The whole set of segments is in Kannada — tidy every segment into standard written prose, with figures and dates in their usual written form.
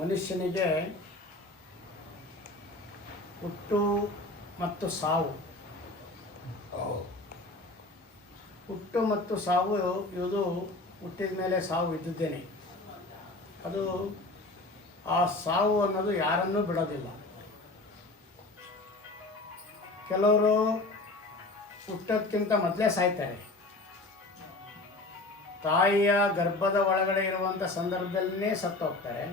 ಮನುಷ್ಯನಿಗೆ ಹುಟ್ಟು ಮತ್ತು ಸಾವು, ಹುಟ್ಟು ಮತ್ತು ಸಾವು ಇದು ಹುಟ್ಟಿದ ಮೇಲೆ ಸಾವು ಇದ್ದಿದ್ದೇನೆ. ಅದು ಆ ಸಾವು ಅನ್ನೋದು ಯಾರನ್ನೂ ಬಿಡೋದಿಲ್ಲ. ಕೆಲವರು ಹುಟ್ಟೋದಕ್ಕಿಂತ ಮೊದಲೇ ಸಾಯ್ತಾರೆ. ತಾಯಿಯ ಗರ್ಭದ ಒಳಗಡೆ ಇರುವಂಥ ಸಂದರ್ಭದಲ್ಲೇ ಸತ್ತು ಹೋಗ್ತಾರೆ.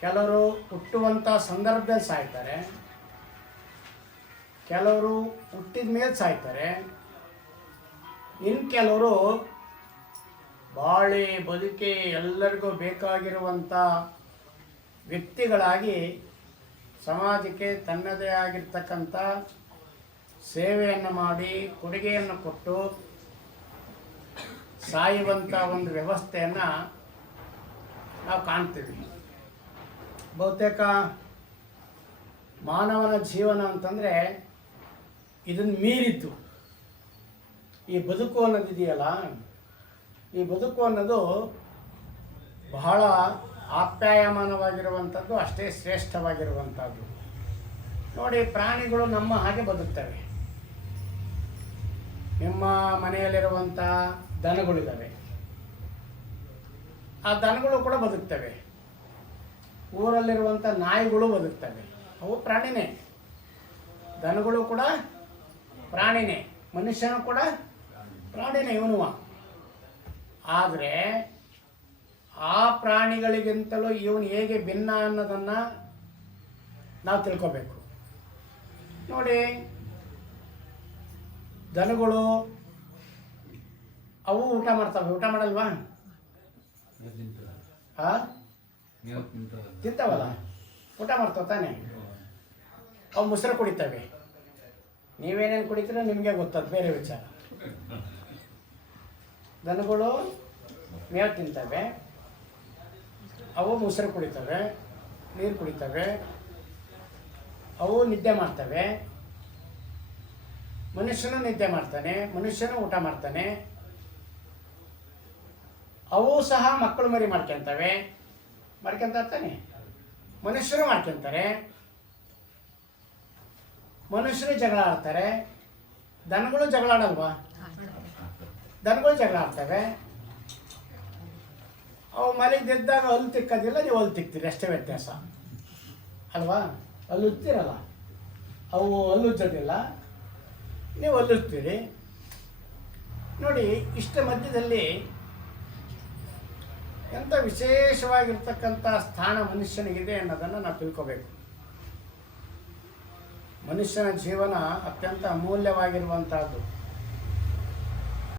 ಕೆಲವರು ಹುಟ್ಟುವಂಥ ಸಂದರ್ಭದಲ್ಲಿ ಸಾಯ್ತಾರೆ. ಕೆಲವರು ಹುಟ್ಟಿದ ಮೇಲೆ ಸಾಯ್ತಾರೆ. ಇನ್ನು ಕೆಲವರು ಬಾಳಿ ಬದುಕಿ ಎಲ್ಲರಿಗೂ ಬೇಕಾಗಿರುವಂಥ ವ್ಯಕ್ತಿಗಳಾಗಿ ಸಮಾಜಕ್ಕೆ ತನ್ನದೇ ಆಗಿರ್ತಕ್ಕಂಥ ಸೇವೆಯನ್ನು ಮಾಡಿ ಕೊಡುಗೆಯನ್ನು ಕೊಟ್ಟು ಸಾಯುವಂಥ ಒಂದು ವ್ಯವಸ್ಥೆಯನ್ನು ನಾವು ಕಾಣ್ತೀವಿ. ಬಹುತೇಕ ಮಾನವನ ಜೀವನ ಅಂತಂದರೆ ಇದನ್ನು ಮೀರಿದ್ದು ಈ ಬದುಕು ಅನ್ನೋದಿದೆಯಲ್ಲ, ಈ ಬದುಕು ಅನ್ನೋದು ಬಹಳ ಆಪ್ಯಾಯಮಾನವಾಗಿರುವಂಥದ್ದು, ಅಷ್ಟೇ ಶ್ರೇಷ್ಠವಾಗಿರುವಂಥದ್ದು. ನೋಡಿ, ಪ್ರಾಣಿಗಳು ನಮ್ಮ ಹಾಗೆ ಬದುಕ್ತವೆ. ನಿಮ್ಮ ಮನೆಯಲ್ಲಿರುವಂಥ ದನಗಳಿದ್ದಾವೆ, ಆ ದನಗಳು ಕೂಡ ಬದುಕ್ತವೆ. ಊರಲ್ಲಿರುವಂಥ ನಾಯಿಗಳು ಬದುಕ್ತವೆ, ಅವು ಪ್ರಾಣಿನೇ. ದನಗಳು ಕೂಡ ಪ್ರಾಣಿನೇ, ಮನುಷ್ಯನೂ ಕೂಡ ಪ್ರಾಣಿನೇ ಇವನುವ. ಆದರೆ ಆ ಪ್ರಾಣಿಗಳಿಗಿಂತಲೂ ಇವನು ಹೇಗೆ ಭಿನ್ನ ಅನ್ನೋದನ್ನು ನಾವು ತಿಳ್ಕೋಬೇಕು. ನೋಡಿ, ದನಗಳು ಅವು ಊಟ ಮಾಡ್ತವೆ, ಊಟ ಮಾಡಲ್ವಾ? ತಿಂತಾವಲ್ಲ, ಊಟ ಮಾಡ್ತಾವ ತಾನೆ. ಅವು ಮೊಸರು ಕುಡಿತವೆ. ನೀವೇನೇನು ಕುಡಿತೀರೋ ನಿಮಗೆ ಗೊತ್ತದು ಬೇರೆ ವಿಚಾರ. ದನಗಳು ಮೇವು ತಿಂತವೆ, ಅವು ಮೊಸರು ಕುಡಿತವೆ, ನೀರು ಕುಡಿತವೆ, ಅವು ನಿದ್ದೆ ಮಾಡ್ತವೆ. ಮನುಷ್ಯನು ನಿದ್ದೆ ಮಾಡ್ತಾನೆ, ಮನುಷ್ಯನು ಊಟ ಮಾಡ್ತಾನೆ. ಅವು ಸಹ ಮಕ್ಕಳು ಮರಿ ಮಾಡ್ಕೊತವೆ, ಮಾಡ್ಕೊತಾನೆ. ಮನುಷ್ಯರು ಮಾಡ್ಕೊತಾರೆ, ಮನುಷ್ಯರು ಜಗಳ ಆಡ್ತಾರೆ. ದನಗಳು ಜಗಳ ಆಡಲ್ವಾ? ದನಗಳು ಜಗಳ ಆಡ್ತವೆ. ಅವು ಮಲಗಿದ್ದಾಗ ಹಲ್ಲು ತಿಕ್ಕೋದಿಲ್ಲ, ನೀವು ಹಲ್ಲು ತಿಕ್ತೀರಿ, ಅಷ್ಟೇ ವ್ಯತ್ಯಾಸ ಅಲ್ವಾ? ಹಲ್ಲು ಉಜ್ತಿರಲ್ಲ, ಅವು ಹಲ್ಲು ಉಜ್ಜೋದಿಲ್ಲ, ನೀವು ಹಲ್ಲುತ್ತೀರಿ. ನೋಡಿ, ಇಷ್ಟ ಮಧ್ಯದಲ್ಲಿ ಎಂಥ ವಿಶೇಷವಾಗಿರ್ತಕ್ಕಂಥ ಸ್ಥಾನ ಮನುಷ್ಯನಿಗಿದೆ ಅನ್ನೋದನ್ನು ನಾವು ತಿಳ್ಕೋಬೇಕು. ಮನುಷ್ಯನ ಜೀವನ ಅತ್ಯಂತ ಅಮೂಲ್ಯವಾಗಿರುವಂಥದ್ದು.